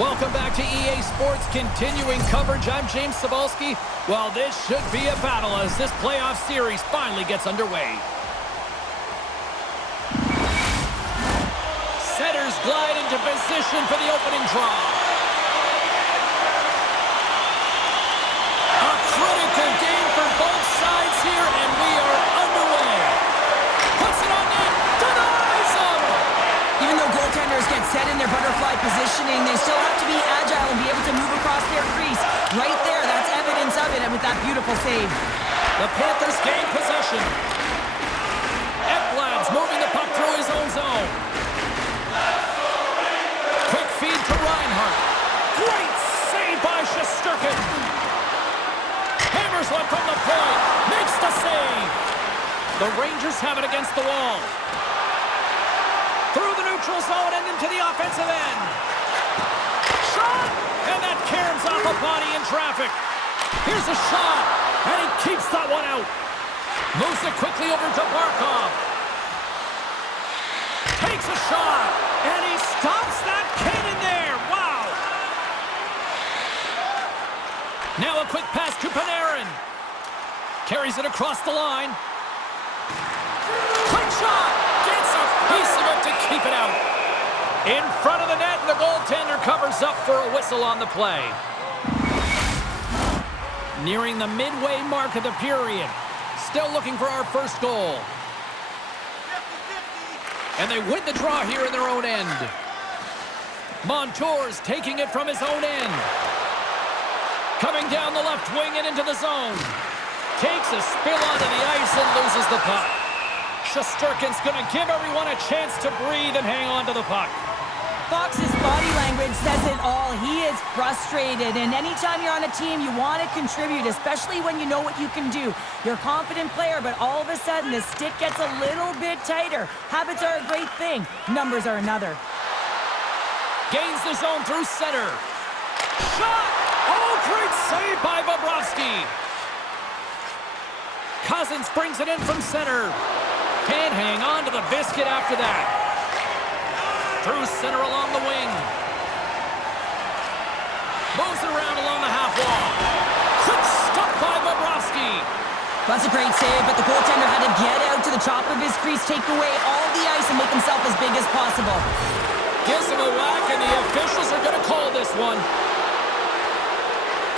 Welcome back to EA Sports, continuing coverage. I'm James Cebulski. Well, this should be a battle as this playoff series finally gets underway. Setters glide into position for the opening draw. A critical game for both sides here, and we are underway. Puts it on net, denies him! Even though goaltenders get set in their butterfly positioning, they still have to be agile and be able to move across their crease. Right there, that's evidence of it with that beautiful save. The Panthers gain possession. Ekblad's moving the puck through his own zone. Quick feed to Reinhart. Great save by Shesterkin. Hammers one from the point. Makes the save. The Rangers have it against the wall. Through the neutral zone and into the offensive end. Shot! And that caroms off a body in traffic. Here's a shot, and he keeps that one out. Moves it quickly over to Barkov. Takes a shot, and he stops that cannon there. Wow! Now a quick pass to Panarin. Carries it across the line. Quick shot! Gets a piece of it to keep it out. In front of the net, and the goaltender covers up for a whistle on the play. Nearing the midway mark of the period. Still looking for our first goal. And they win the draw here in their own end. Montour's taking it from his own end. Coming down the left wing and into the zone. Takes a spill onto the ice and loses the puck. Shesterkin's going to give everyone a chance to breathe and hang on to the puck. Fox's body language says it all. He is frustrated, and anytime you're on a team, you want to contribute, especially when you know what you can do. You're a confident player, but all of a sudden, the stick gets a little bit tighter. Habits are a great thing. Numbers are another. Gains the zone through center. Shot! Oh, great save by Bobrovsky. Cousins brings it in from center. Can't hang on to the biscuit after that. Through center along the wing. Moves it around along the half wall. Quick stop by Bobrovsky. That's a great save, but the goaltender had to get out to the top of his crease, take away all the ice, and make himself as big as possible. Gives him a whack, and the officials are going to call this one.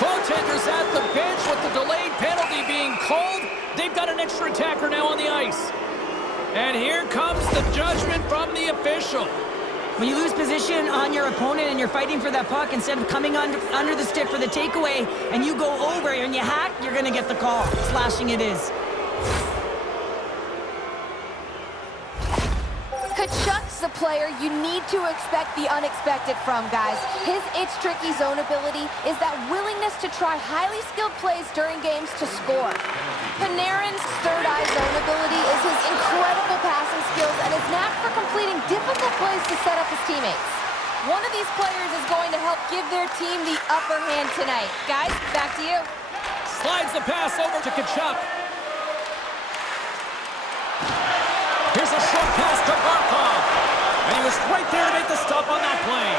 Goaltender's at the bench with the delayed penalty being called. They've got an extra attacker now on the ice. And here comes the judgment from the official. When you lose position on your opponent and you're fighting for that puck, instead of coming under the stick for the takeaway, and you go over and you hack, you're going to get the call. Slashing it is. Tkachuk's the player you need to expect the unexpected from, guys. His it's-tricky zone ability is that willingness to try highly skilled plays during games to score. Panarin's third-eye zone ability is his incredible passing skills and his knack for completing difficult plays to set up his teammates. One of these players is going to help give their team the upper hand tonight. Guys, back to you. Slides the pass over to Tkachuk. Here's a short pass to Barkov. And he was right there to make the stop on that play.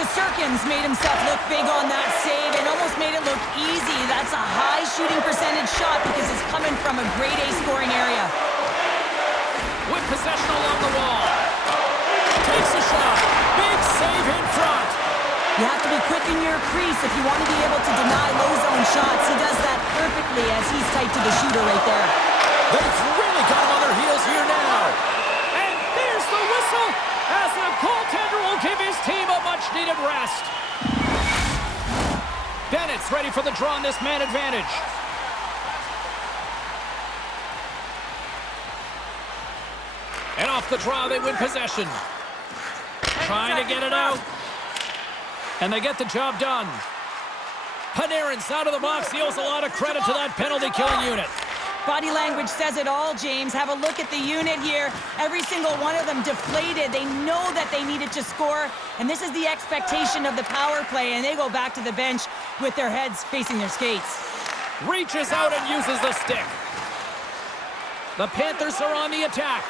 Shesterkin's made himself look big on that save and almost made it look easy. That's a high shooting percentage shot because it's coming from a grade A scoring area. With possession along the wall. Takes a shot. Big save in front. You have to be quick in your crease if you want to be able to deny low zone shots. He does that perfectly as he's tight to the shooter right there. They've really got him on their heels here now. And there's the whistle as the goaltender will give his team a much-needed rest. Bennett's ready for the draw on this man advantage. And off the draw, they win possession. Trying to get it out. And they get the job done. Panarin's out of the box. He owes a lot of credit to that penalty-killing unit. Body language says it all, James. Have a look at the unit here. Every single one of them deflated. They know that they needed to score, and this is the expectation of the power play, and they go back to the bench with their heads facing their skates. Reaches out and uses the stick. The Panthers are on the attack.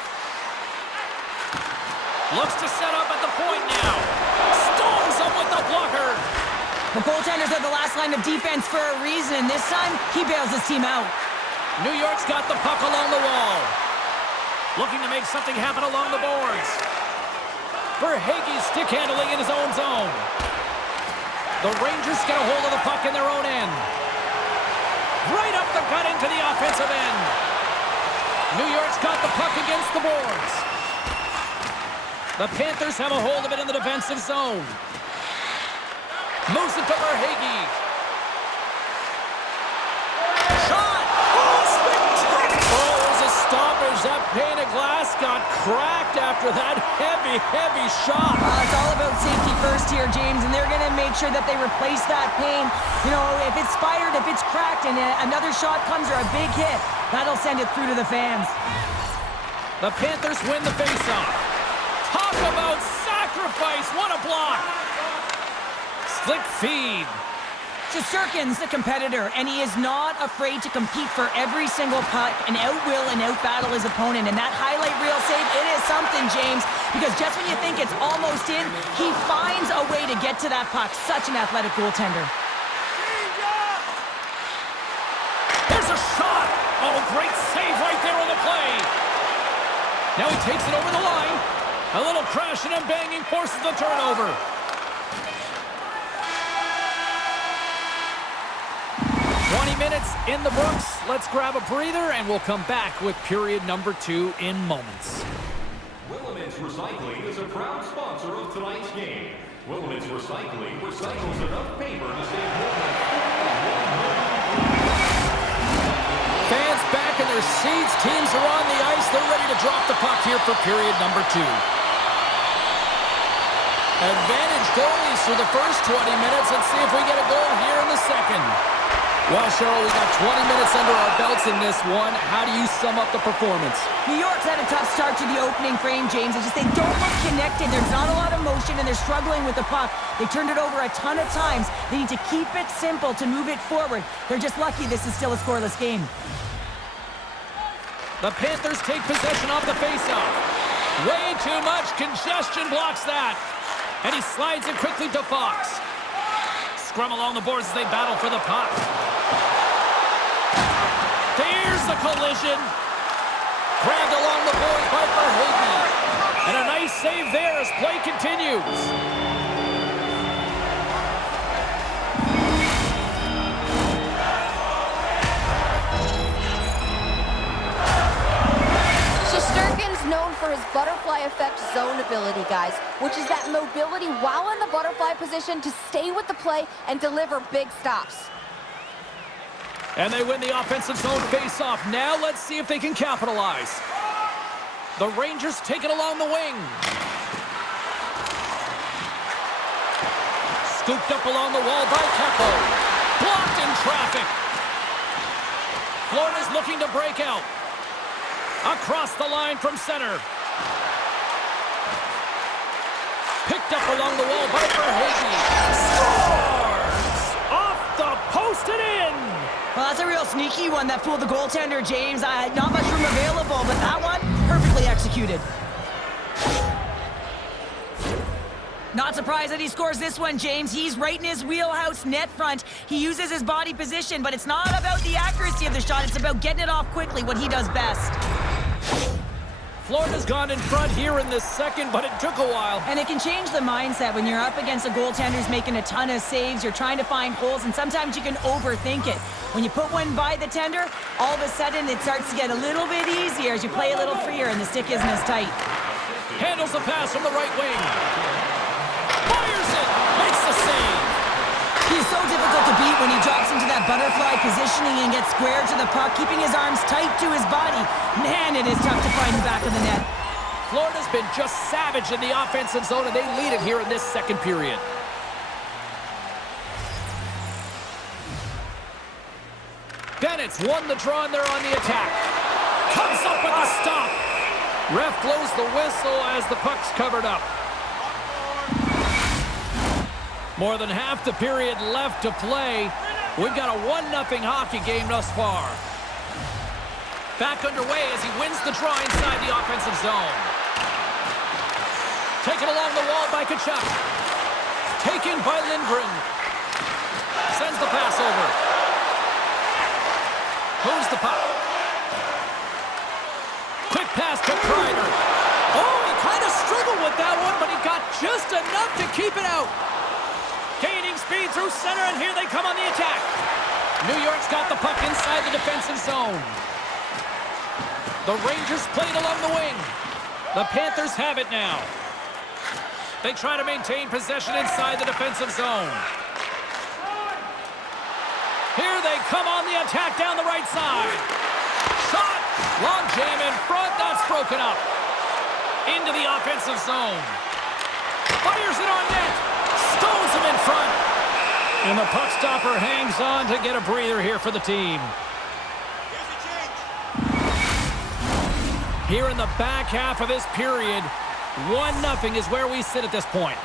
Looks to set up at the point now. Storms up with the blocker. The goaltenders are the last line of defense for a reason. This time, he bails his team out. New York's got the puck along the wall. Looking to make something happen along the boards. Verhaeghe's stick handling in his own zone. The Rangers get a hold of the puck in their own end. Right up the gut into the offensive end. New York's got the puck against the boards. The Panthers have a hold of it in the defensive zone. Moves it to Verhaeghe. Shot! Oh, spectacular! Oh, it was a stoppage. That pane of glass got cracked after that heavy, heavy shot. It's all about safety first here, James, and they're going to make sure that they replace that pane. You know, if it's spired, if it's cracked, and another shot comes or a big hit, that'll send it through to the fans. The Panthers win the faceoff. Talk about sacrifice. What a block. Slick feed. Shesterkin's a competitor, and he is not afraid to compete for every single puck and outwill and outbattle his opponent. And that highlight reel save, it is something, James, because just when you think it's almost in, he finds a way to get to that puck. Such an athletic goaltender. There's a shot. Oh, great save right there on the play. Now he takes it over the line. A little crashing and banging forces the turnover. 20 minutes in the books. Let's grab a breather, and we'll come back with period number 2 in moments. Willemins Recycling is a proud sponsor of tonight's game. Willemins Recycling recycles enough paper to save more than 41 million. Fans back in their seats. Teams are on the ice. They're ready to drop the puck here for period number 2. Advantage goalies through the first 20 minutes. Let's see if we get a goal here in the second. Well, Cheryl, we got 20 minutes under our belts in this one. How do you sum up the performance? New York's had a tough start to the opening frame, James. It's just they don't look connected. There's not a lot of motion, and they're struggling with the puck. They turned it over a ton of times. They need to keep it simple to move it forward. They're just lucky this is still a scoreless game. The Panthers take possession off the faceoff. Way too much congestion blocks that. And he slides it quickly to Fox. Scrum along the boards as they battle for the puck. There's the collision. Grabbed along the boards by Verhaeghe. And a nice save there as play continues. Shesterkin's known for his butterfly effect zone ability, guys, which is that mobility while in the butterfly position to stay with the play and deliver big stops. And they win the offensive zone face-off. Now let's see if they can capitalize. The Rangers take it along the wing. Scooped up along the wall by Keppo. Blocked in traffic. Florida's looking to break out. Across the line from center. Picked up along the wall by Verhaeghe. Scores! Off the post and in! Well, that's a real sneaky one that fooled the goaltender, James. Not much room available, but that one, perfectly executed. Not surprised that he scores this one, James. He's right in his wheelhouse, net front. He uses his body position, but it's not about the accuracy of the shot. It's about getting it off quickly, what he does best. Florida's gone in front here in the second, but it took a while. And it can change the mindset when you're up against a goaltender who's making a ton of saves. You're trying to find holes, and sometimes you can overthink it. When you put one by the tender, all of a sudden it starts to get a little bit easier as you play a little freer and the stick isn't as tight. Handles the pass from the right wing. Fires it! Makes the save! He's so difficult to beat when he drops into that butterfly positioning and gets square to the puck, keeping his arms tight to his body. Man, it is tough to find the back of the net. Florida's been just savage in the offensive zone, and they lead it here in this second period. Bennett's won the draw, and they're on the attack. Comes up with the stop. Ref blows the whistle as the puck's covered up. More than half the period left to play. We've got a 1-0 hockey game thus far. Back underway as he wins the draw inside the offensive zone. Taken along the wall by Tkachuk. Taken by Lindgren. Sends the pass over. Moves the puck. Quick pass to Kreider. Oh, he kind of struggled with that one, but he got just enough to keep it out. Gaining speed through center, and here they come on the attack. New York's got the puck inside the defensive zone. The Rangers played along the wing. The Panthers have it now. They try to maintain possession inside the defensive zone. Here they come on the attack down the right side. Shot! Long jam in front. That's broken up. Into the offensive zone. Fires it on net. Stones him in front. And the puck stopper hangs on to get a breather here for the team. Here in the back half of this period, 1-0 is where we sit at this point.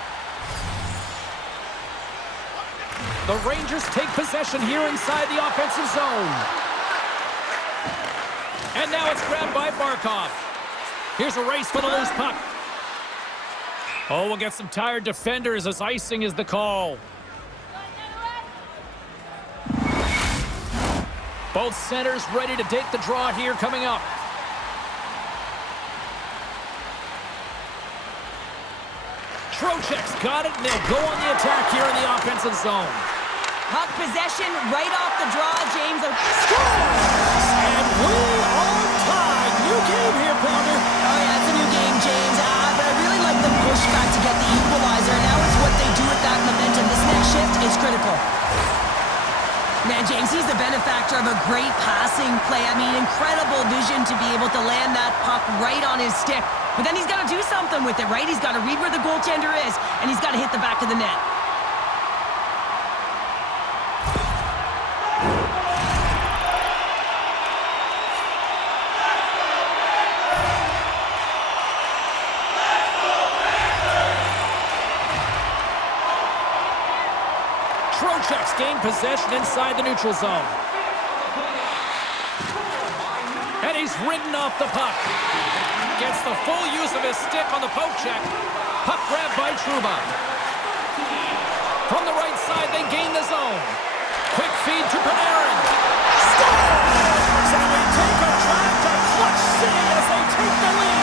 The Rangers take possession here inside the offensive zone. And now it's grabbed by Barkov. Here's a race for the loose puck. Oh, we'll get some tired defenders as icing is the call. Both centers ready to take the draw here coming up. Trocheck's got it, and they'll go on the attack here in the offensive zone. Puck possession right off the draw, James. Scores! And we are tied. New game here, Pounder. Oh, yeah, it's a new game, James. But I really like the pushback to get the equalizer. Now it's what they do with that momentum. This next shift is critical. Man, James, he's the benefactor of a great passing play. I mean, incredible vision to be able to land that puck right on his stick. But then he's got to do something with it, right? He's got to read where the goaltender is, and he's got to hit the back of the net. Trocheck's gained possession inside the neutral zone. And he's ridden off the puck. Gets the full use of his stick on the poke check. Puck grabbed by Trouba. From the right side, they gain the zone. Quick feed to Panarin. Scores! And they take a drive to Clutch City as they take the lead.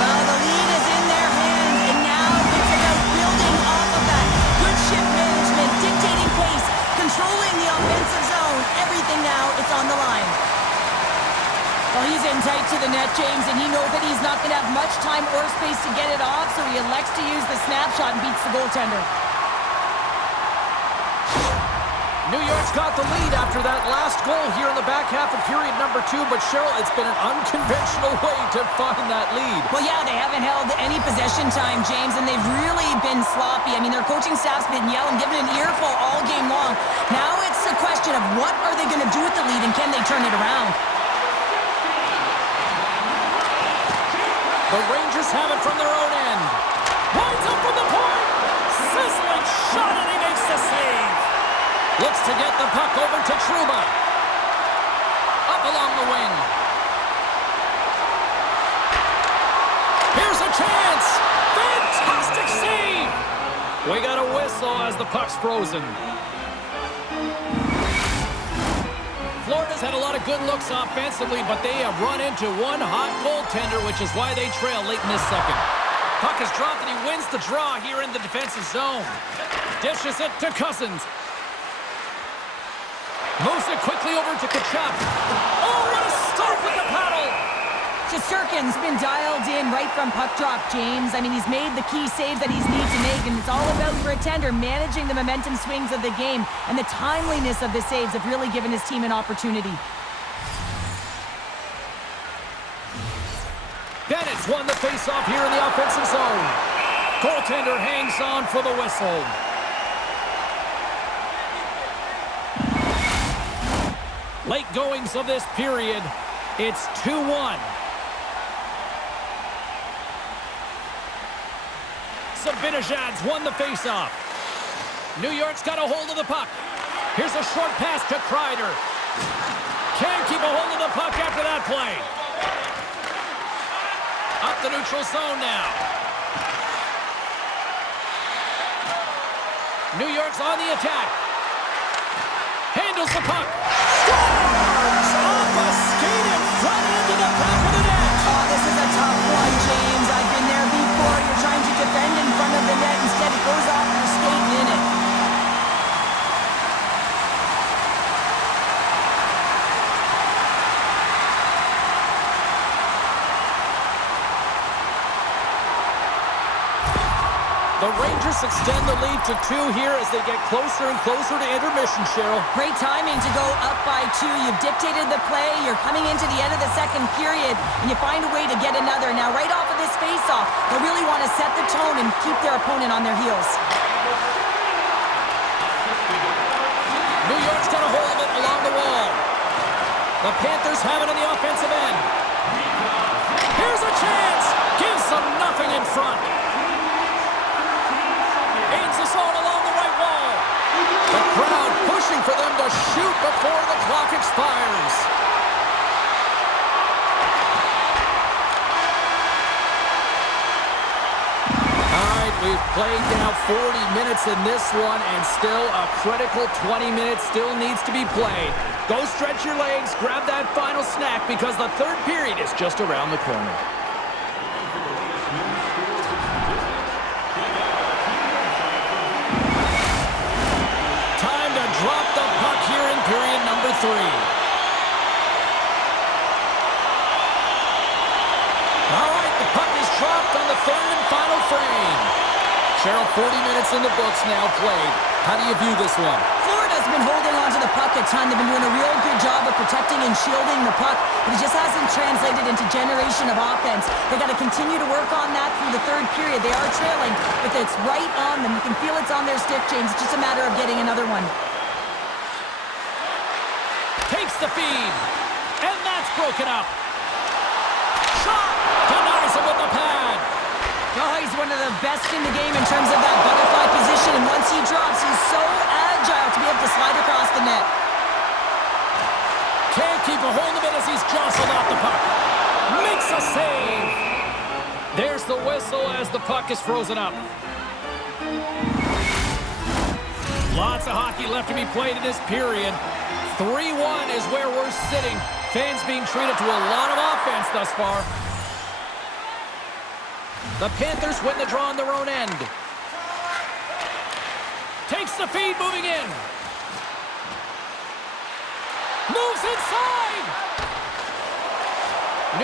Well, the lead is in their hands, and now it's about building off of that. Good shift management, dictating pace, controlling the offensive zone. Everything now, it's on the line. Well, he's in tight to the net, James, and he knows that he's not going to have much time or space to get it off, so he elects to use the snapshot and beats the goaltender. New York's got the lead after that last goal here in the back half of period number 2, but Cheryl, it's been an unconventional way to find that lead. Well, yeah, they haven't held any possession time, James, and they've really been sloppy. I mean, their coaching staff's been yelling, giving an earful all game long. Now it's a question of what are they going to do with the lead, and can they turn it around? The Rangers have it from their own end. Winds up from the point. Sizzling shot, and he makes the save. Looks to get the puck over to Trouba. Up along the wing. Here's a chance. Fantastic save. We got a whistle as the puck's frozen. Florida's had a lot of good looks offensively, but they have run into one hot goaltender, which is why they trail late in this second. Puck is dropped, and he wins the draw here in the defensive zone. Dishes it to Cousins. Moves it quickly over to Kachuk. Oh, what a start with the paddle! Shesterkin's been dialed in right from puck drop, James. I mean, he's made the key saves that he's needs to make, and it's all about, for a tender, managing the momentum swings of the game, and the timeliness of the saves have really given his team an opportunity. Bennett's won the faceoff here in the offensive zone. Goaltender hangs on for the whistle. Late goings of this period, it's 2-1. Zibanejad's won the faceoff. New York's got a hold of the puck. Here's a short pass to Kreider. Can't keep a hold of the puck after that play. Up the neutral zone now. New York's on the attack. Handles the puck. Scores! Off a skate in front into the back of the net. Oh, this is a tough one, James. I've been there before. You're trying to defend in front of the net. Instead, it goes off your skate in it. The Rangers extend the lead to 2 here as they get closer and closer to intermission, Cheryl. Great timing to go up by 2. You've dictated the play. You're coming into the end of the second period, and you find a way to get another. Now, right off of this faceoff, they really want to set the tone and keep their opponent on their heels. New York's got a hold of it along the wall. The Panthers have it on the offensive end. Here's a chance. Gives them nothing in front. Aims the zone along the right wall. The crowd pushing for them to shoot before the clock expires. All right, we've played now 40 minutes in this one, and still a critical 20 minutes still needs to be played. Go stretch your legs, grab that final snack, because the third period is just around the corner. Drop the puck here in period number 3. All right, the puck is dropped on the third and final frame. Cheryl, 40 minutes in the books now played. How do you view this one? Florida's been holding on to the puck a ton. They've been doing a real good job of protecting and shielding the puck, but it just hasn't translated into generation of offense. They got to continue to work on that through the third period. They are trailing, but it's right on them. You can feel it's on their stick, James. It's just a matter of getting another one. Takes the feed, and that's broken up. Shot! Denies him with the pad. Oh, he's one of the best in the game in terms of that butterfly position, and once he drops, he's so agile to be able to slide across the net. Can't keep a hold of it as he's jostled off the puck. Makes a save. There's the whistle as the puck is frozen up. Lots of hockey left to be played in this period. 3-1 is where we're sitting. Fans being treated to a lot of offense thus far. The Panthers win the draw on their own end. Takes the feed, moving in. Moves inside.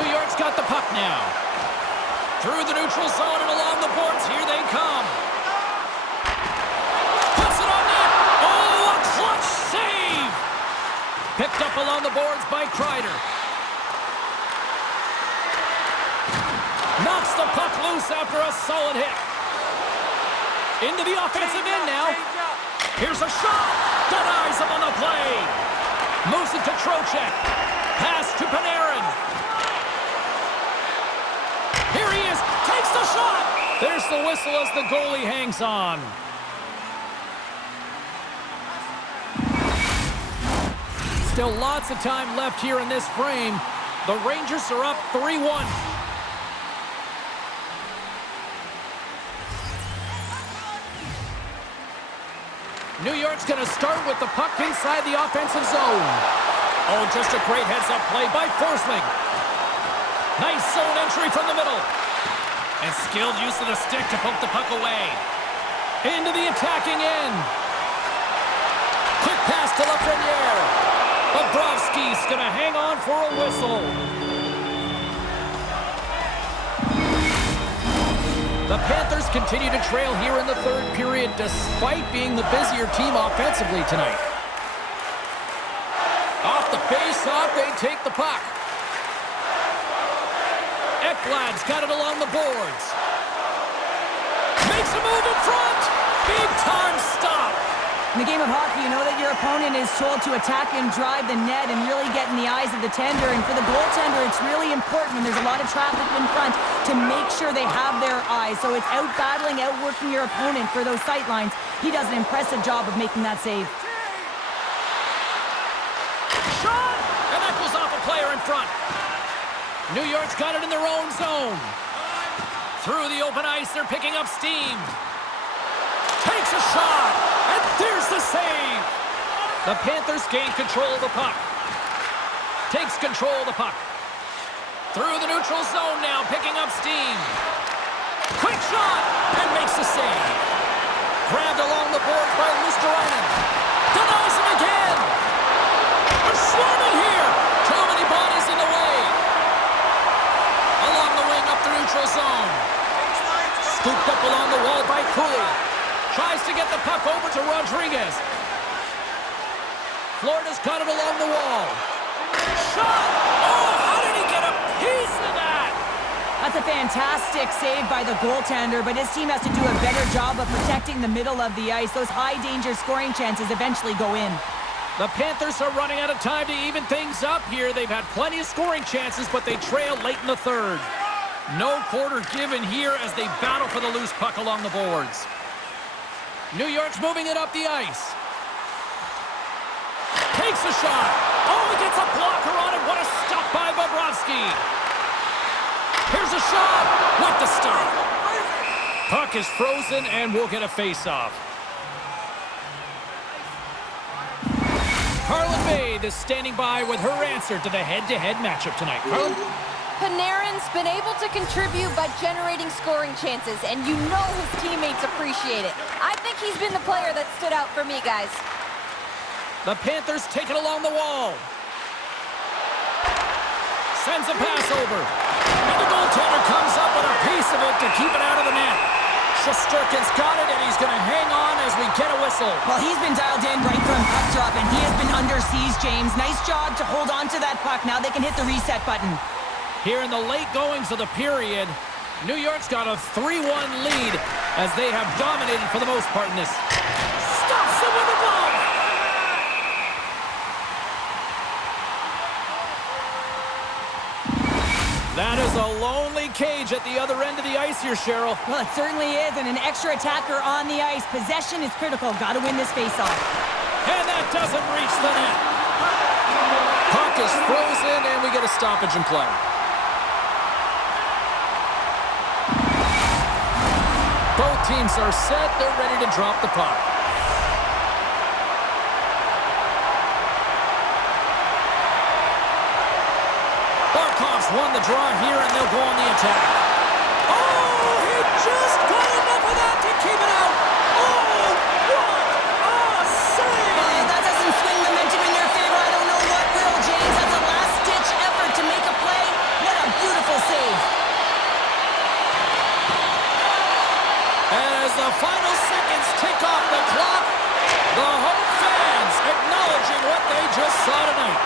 New York's got the puck now. Through the neutral zone and along the boards. Here they come. Puts it on net. Oh, a clutch save. Picked up along the boards by Kreider. Knocks the puck loose after a solid hit. Into the offensive end now. Here's a shot. Denies him on the play. Moves it to Trocheck. Pass to Panarin. Here he is. Takes the shot. There's the whistle as the goalie hangs on. Still lots of time left here in this frame. The Rangers are up 3-1. New York's going to start with the puck inside the offensive zone. Oh, just a great heads-up play by Forsling. Nice zone entry from the middle. And skilled use of the stick to poke the puck away. Into the attacking end. Quick pass to Lafreniere. Bobrovsky's going to hang on for a whistle. The Panthers continue to trail here in the third period despite being the busier team offensively tonight. Off the face-off, they take the puck. Ekblad's got it along the boards. Makes a move in front. Big-time stop. In the game of hockey, you know that your opponent is told to attack and drive the net and really get in the eyes of the tender. And for the goaltender, it's really important when there's a lot of traffic in front to make sure they have their eyes. So it's out-battling, outworking your opponent for those sight lines. He does an impressive job of making that save. Shot! And that goes off a player in front. New York's got it in their own zone. Through the open ice, they're picking up steam. Takes a shot. There's the save. The Panthers gain control of the puck. Takes control of the puck. Through the neutral zone now, picking up steam. Quick shot, and makes the save. Grabbed along the boards by Luosterainen. Denies him again. They're swarming here. Too many bodies in the way. Along the wing, up the neutral zone. Scooped up along the wall by Cooley. Tries to get the puck over to Rodriguez. Florida's got it along the wall. Shot! Oh, how did he get a piece of that? That's a fantastic save by the goaltender, but his team has to do a better job of protecting the middle of the ice. Those high-danger scoring chances eventually go in. The Panthers are running out of time to even things up here. They've had plenty of scoring chances, but they trail late in the third. No quarter given here as they battle for the loose puck along the boards. New York's moving it up the ice. Takes a shot. Oh, he gets a blocker on it. What a stop by Bobrovsky. Here's a shot. What the stop. Puck is frozen, and we'll get a face-off. Carlin Maid is standing by with her answer to the head-to-head matchup tonight. Carlin? Panarin's been able to contribute by generating scoring chances, and you know his teammates appreciate it. I think he's been the player that stood out for me, guys. The Panthers take it along the wall. Sends a pass over. And the goaltender comes up with a piece of it to keep it out of the net. Shesterkin's got it, and he's going to hang on as we get a whistle. Well, he's been dialed in right from puck drop, and he has been under siege, James. Nice job to hold on to that puck. Now they can hit the reset button. Here in the late goings of the period, New York's got a 3-1 lead as they have dominated for the most part in this. Stops him with the ball! That is a lonely cage at the other end of the ice here, Cheryl. Well, it certainly is, and an extra attacker on the ice. Possession is critical. Got to win this faceoff. And that doesn't reach the net. Puck is frozen, and we get a stoppage in play. Both teams are set. They're ready to drop the puck. Barkov's won the draw here, and they'll go on the attack. Oh, he just got enough of that to keep it out. Oh, what a save! Oh, that doesn't swing momentum in your favor. I don't know what will, James. That's a last-ditch effort to make a play. What a beautiful save. As the final seconds tick off the clock, the home fans acknowledging what they just saw tonight.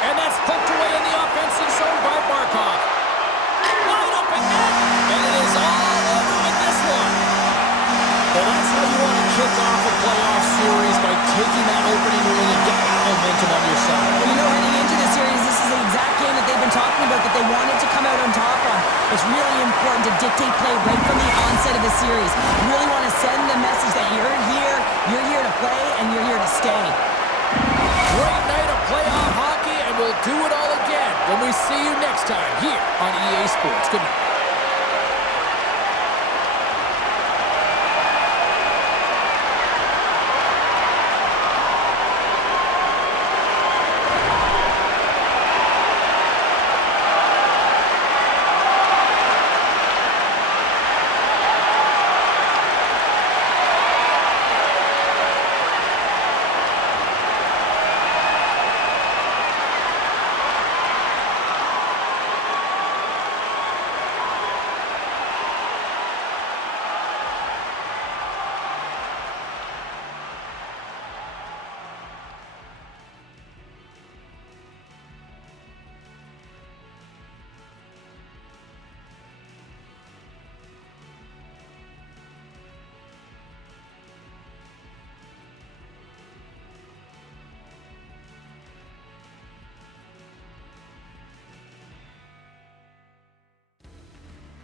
And that's poked away in the offensive zone by Barkov. Wide open net, and it is all over with this one. Well, that's how you want to kick off a playoff series, by taking that opening win and getting that momentum on your side. Well, you know, heading into the series, this is the exact game that they've been talking about that they wanted to come out on top on. It's really important to dictate play right from the onset of the series. You really want to send the message that you're here to play, and you're here to stay. Great night of playoff hockey, and we'll do it all again when we see you next time here on EA Sports. Good night.